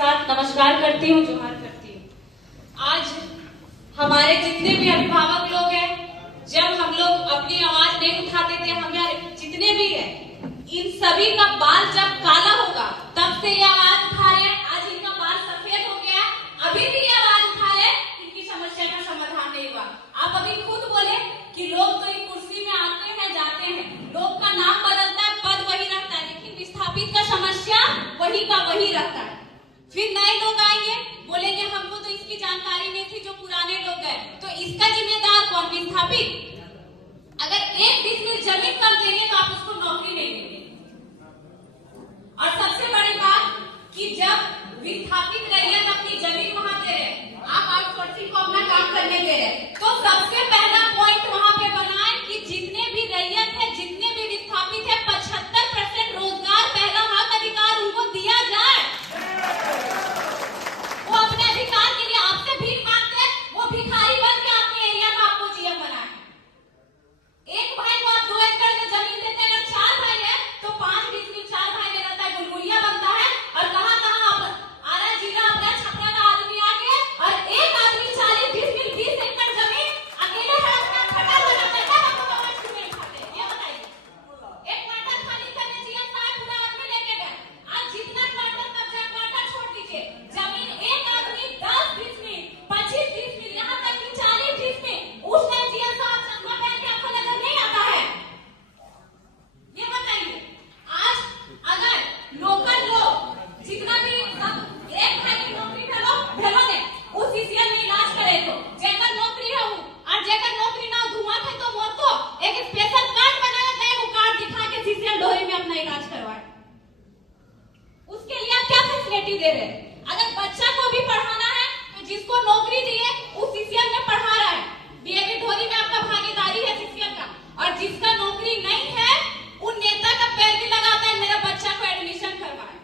साथ नमस्कार करती हूँ, जोहार करती हूँ। आज हमारे जितने भी अभिभावक लोग हैं, जब हम लोग अपनी आवाज नहीं उठाते थे, हमारे जितने भी हैं, इन सभी का बाल जब काला होगा तब से ये आवाज उठा रहे हैं। आज इनका बाल सफेद हो गया, अभी भी ये आवाज उठा रहे हैं, इनकी समस्या का समाधान नहीं हुआ। आप अभी खुद बोले कि लोग तो एक कुर्सी में आते हैं जाते हैं, लोग का नाम बदलता है, पद वही रहता है, लेकिन विस्थापित का समस्या वही का वही रहता है। फिर नए लोग आएंगे, बोलेंगे हमको तो इसकी जानकारी नहीं थी, जो पुराने लोग गए, तो इसका जिम्मेदार कौन? विस्थापित। अगर एक डिसमिल जमीन कम देंगे तो आप उसको नौकरी नहीं देंगे। और सबसे बड़ी बात कि जब विस्थापित रैयत अपनी जमीन वहां दे रहे, आप आउटसोर्सिंग को अपना काम करने दे रहे, तो सबसे पहला पॉइंट वहां पे बनाए कि जितने भी रैयत है, जितने भी विस्थापित है, 75% रोजगार पहला हक अधिकार उनको दिया जाए। वो अपने अधिकार के लिए आपसे भीख मांगते हैं, वो भिखारी बन के अपने एरिया का आपको जीएम बनाए। एक भाई को आप 2 एकड़ में जमीन देते हैं, अगर 4 भाई है तो 5 डिसमिल 4 भाई में रहता है, गुलगुलिया बनता है। और कहां आरा जिला अपना छपरा का आदमी आके और एक आदमी 40 डिसमिल 20 एकड़ जमीन अकेले अपना खटा लगाता है, हमको कमांड क्यों नहीं उठाते? ये बताइए। एक क्वार्टर खाली करने जीएम साहब पूरा आदमी लेके गए। आज जितना क्वार्टर कब्जा, क्वार्टर छोड़ दीजिए, जमीन एक आदमी 10 डिसमिल 25 डिसमिल यहां तक कि 40 डिसमिल, उस टाइम जीएम साहब चंदा पहन के आपको नजर नहीं आता है? ये बताइए। आज अगर लोकल लोग जितना भी एक भाई की नौकरी भेलो ने उस सीसीएल में इलाज करे तो जेकर नौकरी है और जेकर नौकरी ना धुआं थे तो मोर को एक स्पेशल कार्ड बनाया जाए, वो कार्ड दिखा के सीसीएल ढोरी में अपना इलाज करवाए। उसके लिए आप क्या फैसिलिटी दे रहे हैं? अगर बच्चा को भी पढ़ाना है तो जिसको नौकरी दिए उस सीसीएल में पढ़ा रहा है, डीएवी ढोरी में आपका भागीदारी है सीसीएल का। और जिसका नौकरी नहीं है उन नेता का पैर भी लगाता है, मेरा बच्चा को एडमिशन करवाए,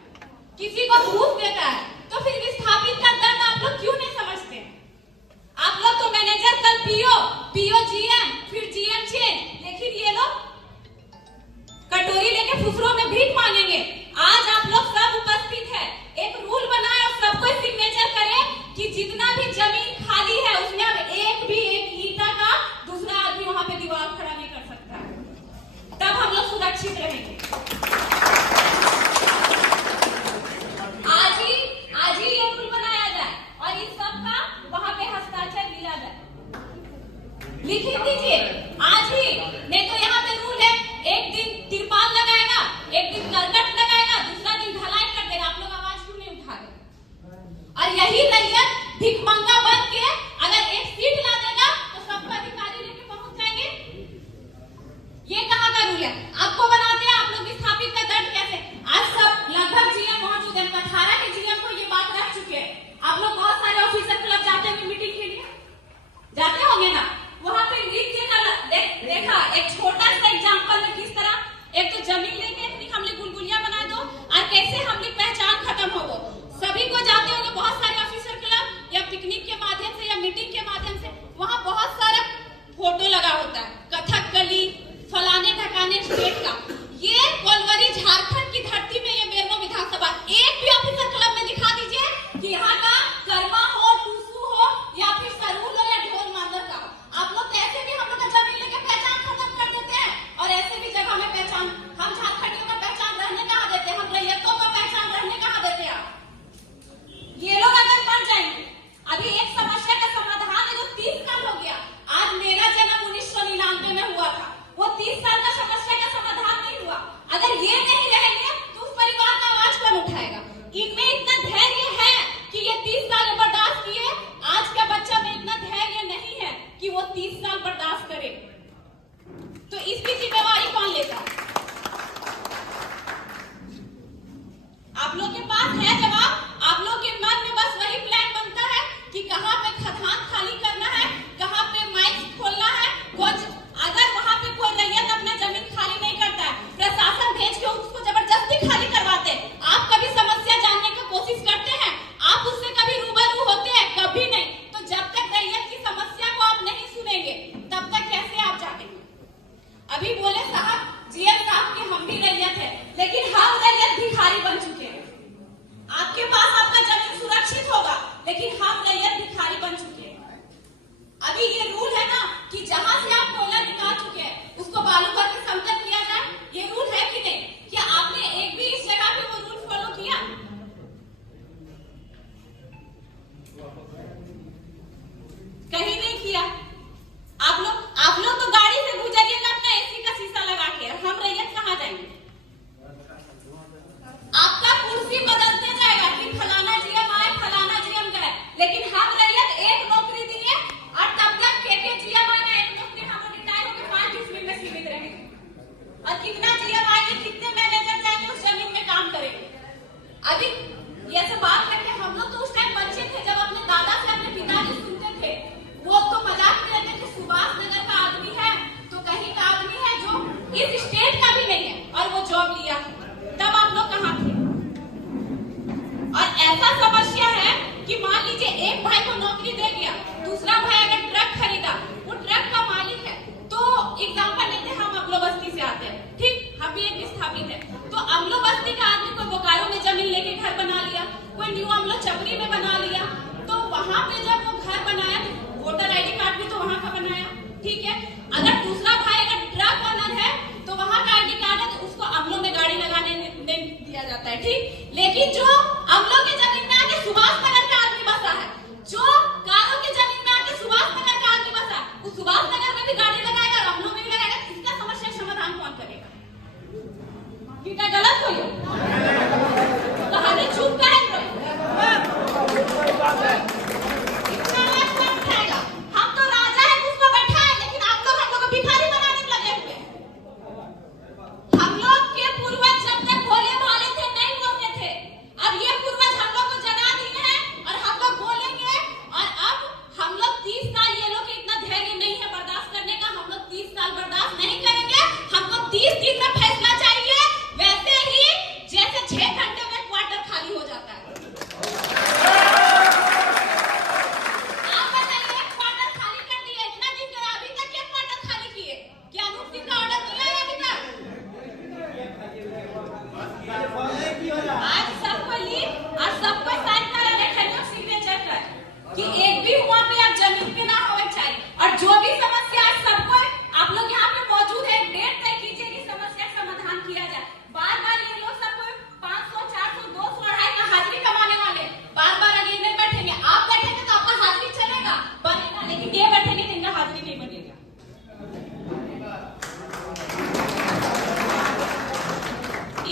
किसी को घूस देता है। तो फिर विस्थापित का दर्द आप लोग क्यों नहीं समझते? आप लोग तो मैनेजर, कल पीओ जीएम, फिर जीएम चेंज, लेकिन ये लोग कटोरी लेके फुसरों में भीख मांगेंगे। आज आप लोग सब उपस्थित है, एक रूल बनाए और सबको सिग्नेचर करे कि जितना भी जमीन खाली है उसमें अब एक ईंटा का दूसरा आदमी वहां पे दीवार खड़ा नहीं कर सकता, तब हम लोग सुरक्षित रहेंगे। आज ही ये रूल बनाया जाए और इस सब का वहां पे हस्ताक्षर दिया जाए, लिख दीजिए आज ही। नहीं तो यहाँ पे रूल है, एक दिन तिरपाल लगाएगा, एक दिन करकट लगाएगा, दूसरा दिन ढलाई कर देगा। आप लोग आवाज क्यों नहीं उठा रहे? और यही रैयत भिखमंगा बन के अगर एक सीट ला देगा तो सबको अधिकारी लेके पहुंच जाएंगे। ये कहाँ का रूल है? आपको बनाते हैं आप लोग विस्थापित का दर्द कैसे? आज सब लगभग जीएम मौजूद है, 18 के जीएम को ये बात रख चुके हैं। आप लोग बहुत सारे ऑफिसर क्लब जाते हैं मीटिंग के लिए, जाते होंगे ना? वहां पे नृत्य का देखा, एक छोटा सा एग्जांपल में किस तरह एक तो जमीन लेके हमने गुलगुलिया बना दो और कैसे हमने पहचान खत्म हो गो। सभी को जाते होंगे बहुत सारे ऑफिसर क्लब या पिकनिक के माध्यम से या मीटिंग के माध्यम से, वहां बहुत सारा फोटो लगा होता है, कथकली फलाने ढकाने स्टेट का। ये कोलवरी झारखंड की धरती में, ये बेरमो विधानसभा, एक भी ऑफिसर क्लब में दिखा दीजिए कि यहाँ का कर्मा हो, टूसू हो या फिर सरूल हो या ढोल मांदर का। आप लोग तो ऐसे भी हम लोग का जमीन लेके पहचान खत्म कर देते हैं और ऐसे भी जगह में पहचान, हम झारखंडियों का पहचान रहने कहाँ देते हैं, हम रैयतों का पहचान रहने कहाँ देते हैं? आप ये लोग अगर बन जाएंगे, अभी एक समस्या का समाधान है जो 30 साल हो गया। आज मेरा जन्म 1999 में हुआ था, वो 30 साल का समस्या का समाधान नहीं हुआ। अगर ये नहीं रहेंगे तो उस परिवार का आवाज कौन उठाएगा? इनमें इतना धैर्य है कि ये 30 साल बर्दाश्त किए, आज का बच्चा में इतना धैर्य नहीं है कि वो 30 साल बर्दाश्त करे, तो इसकी जिम्मेवारी कौन लेता? आप लोग के पास है जवाब? आप लोग के मन में बस वही प्लान बनता है कि कहां पे खदान खाली करना है, कहां पे माइक खोलना है। अगर वहां पे कोई रैयत अपना जमीन खाली नहीं करता है, प्रशासन भेज के उसको जबरदस्ती खाली करवाते, आप कभी समस्या जानने की कोशिश करते हैं? आप उससे कभी रूबरू होते हैं? कभी नहीं। तो जब तक रैयत की समस्या को आप नहीं सुनेंगे तब तक कैसे आप जानेंगे? अभी बोले साहब जीएम साहब कि हम भी रैयत है, लेकिन हम रैयत भिखारी बन चुके हैं। अभी ये रूल है ना कि जहां से आप कोयला निकाल चुके हैं उसको बालू भर के समतल किया जाए, ये रूल है कि नहीं? क्या आपने एक भी इस जगह पे वो रूल फॉलो किया? कहीं नहीं किया। आप लोग तो गाड़ी से गुजरिएगा अपना एसी का शीशा लगा के, हम रैयत कहाँ जाएंगे? आपका कुर्सी बदलते जाएगा कि फलाना जीएम आए, फलाना जीएम गए, लेकिन हम रैयत एक नौकरी दिए और तब तक के जीएम आएगा एक नौकरी, हम रिटायर होकर 5 डिसमिल में सीमित रहेंगे। और कितना जीएम आएंगे, कितने मैनेजर जाएंगे उस जमीन में काम करेंगे। अभी ये सब बात करके हम लोग तो उस टाइम बच्चे थे, जब अपने दादा से अपने पिताजी सुनते थे, वो तो मजाक में रहते थे सुभाष नगर का आदमी है तो कहीं का आदमी है जो इस स्टेट का भी नहीं है और वो जॉब लिया। तब आप लोग कहाँ थे? और ऐसा समस्या है कि मान लीजिए एक भाई को नौकरी दे दिया, दूसरा भाई अगर ट्रक खरीदा, वो ट्रक का मालिक है, तो एग्जाम्पल लेते हैं, हम अमलो बस्ती से आते हैं, ठीक, हम भी एक विस्थापित है, तो अमलो बस्ती का आदमी कोई बोकारो में जमीन लेके घर बना लिया, कोई न्यू अमलो चपरी में बना लिया, तो वहां पे जब वो घर बनाया वोटर आईडी कार्ड भी तो वहां का बनाया, ठीक है। अगर दूसरा भाई अगर ट्रक ओनर है तो वहां का आईडी कार्ड है, तो उसको अमलों में गाड़ी लगाने नहीं दिया जाता है, ठीक। लेकिन जो अमलों के जमीन में आके सुभाष नगर का आदमी बसा है, जो कारों के जमीन में आके सुभाष नगर का आदमी बसा है, वो सुभाष नगर में भी गाड़ी लगाएगा और अमलों में भी लगाएगा, इसका समस्या समाधान कौन करेगा? क्या गलत हो गया? कहानी चुप का है। हम तो राजा है उसको बैठाए, लेकिन आप लोग हम लोग को भिखारी बनाने में लगे हुए। हम लोग के पूर्वज जब तक भोले भाले थे नहीं बोलते थे, अब ये पूर्वज हम लोग को जगा दिए हैं और हम लोग बोलेंगे। और अब हम लोग 30 साल, ये लोग इतना धैर्य नहीं है बर्दाश्त करने का, हम लोग 30 साल बर्दाश्त नहीं करेंगे, हमको 30 दिन में फैसला चाहिए, वैसे ही जैसे 6 घंटे में क्वार्टर खाली हो जाता है। आप बताइए, क्वार्टर खाली कर दिए, इतना दिन के अभी तक क्या क्वार्टर खाली किए? क्या अनूप सिंह का ऑर्डर दिया है अभी तक? आज सबको ली और सबको साइन करा रखा सिग्नेचर कर कि एक भी हुआ पे आप जमीन पे ना होना चाहिए। और जो भी समस्या है सबको, आप लोग यहाँ पे मौजूद है, डेट तय कीजिए कि समस्या का समाधान किया जाए। बार बार ये लोग सबको 500, 400, 200, 250 का हाजिरी कमाने वाले बार बार अगर नहीं बैठेंगे, आप बैठेंगे तो आपका हाजिरी चलेगा बनेगा, लेकिन ये बैठेंगे तो इनका हाजिरी नहीं बनेगा।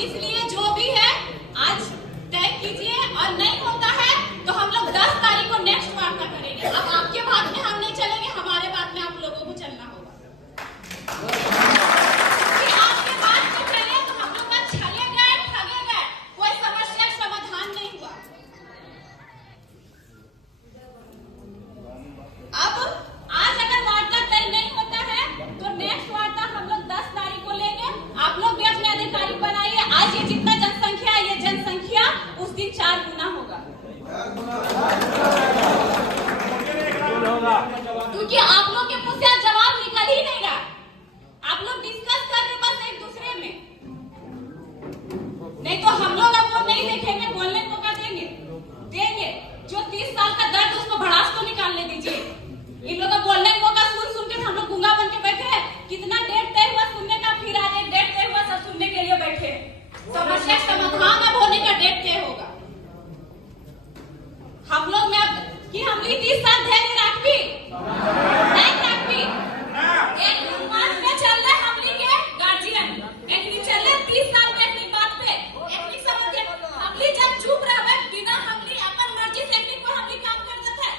इसलिए जो भी है आज तय कीजिए, और नहीं होता है तो हम लोग 10 तारीख को नेक्स्ट वार्ता करेंगे। अब आपके बात में हम नहीं चलेंगे, हमारे बात में आप लोगों को चलना होगा। कि आपके बात में चले तो हम लोग का छले गए, ठगे गए, कोई समस्या का समाधान नहीं हुआ। अब आज अगर वार्ता तय नहीं होता है तो नेक्स्ट वार्ता हम लोग 10 तारीख को लेंगे। आप लोग भी अपने अधिकारी बनाइए। आज ये जितना जनसंख्या है, ये जनसंख्या उस दिन 4 गुना होगा, क्योंकि आप लोग के मुंह से आज जवाब निकल ही नहीं रहा। आप लोग डिस्कस कर रहे बस एक दूसरे में, नहीं तो हम लोग अब वो नहीं देखेंगे, बोलने को मौका देंगे। जो 30 साल का दर्द उसको भड़ास को निकालने दीजिए। इन लोगों को बोलने को मौका सुन के हम लोग गूंगा बन के बैठे हैं। कितना डेट तय हुआ सुनने का, फिर आज एक डेट तय हुआ सब सुनने के लिए बैठे हैं। समस्या समाधान अब होने का डेट तय होगा। हम लोग में अब कि हम 30 साल धैर्य रखी नहीं रखी, एक मास में चल रहे हमली के गार्जियन, एक नहीं चल रहे 30 साल में अपनी बात पे एक नहीं समझ के हमली जब चुप रहे बिना हमली अपन मर्जी से एक को हमली काम कर देते हैं।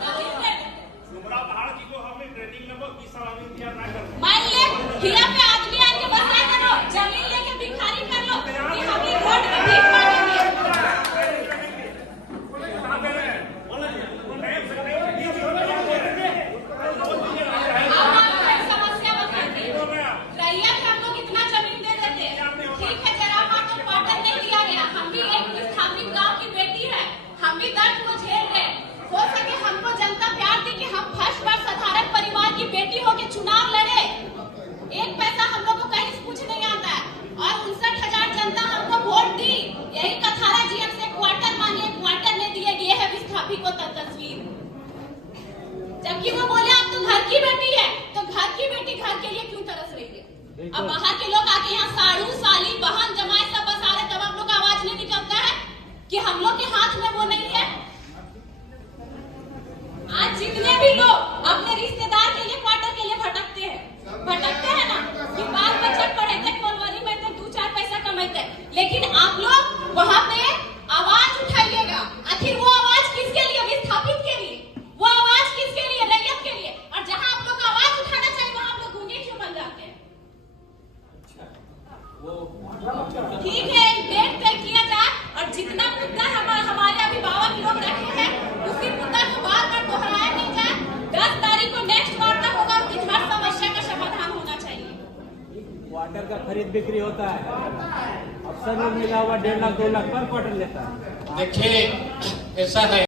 तभी से सुमरा पहाड़ जी को हमने ट्रेनिंग में 20 साल अभी दिया ना कर, मान ले हिया पे आदमी आके बसा करो, जमीन लेके भिखारी कर लो कि हमली रोड पे भीख मांगेंगे। अब बाहर के लोग आके यहाँ साड़ू साली बहन जमाई सब बसा रहे, तब आप लोग का आवाज नहीं निकलता है कि हम लोग के हाथ में वो नहीं है। आज जितने भी लोग अपने रिश्तेदार के लिए क्वार्टर के लिए भटकते हैं ना, कि बाल बच्चे पढ़ेते फरवरी में तो 2-4 पैसा कमाते, लेकिन आप लोग वहाँ पे आवाज उठाइएगा। आखिर वो आवाज किसके लिए? विस्थापित के लिए। वो आवाज किसके लिए? रैयत के लिए। और जहाँ आप लोग आवाज उठाना चाहिए वहाँ आप लोग गूंगे क्यों बन जाते हैं? ठीक है, डेट तय किया जाए और जितना मुद्दा हमारे अभिभावक लोग रखे हैं उसी मुद्दा को बार बार दोहराया नहीं जाए। 10 तारीख को नेक्स्ट वार्ता होगा, उनकी हर समस्या का समाधान होना चाहिए। वाटर का खरीद बिक्री होता है, अफसर लोग मिला हुआ 1.5 लाख 2 लाख पर क्वार्टर लेता है। देखिए ऐसा है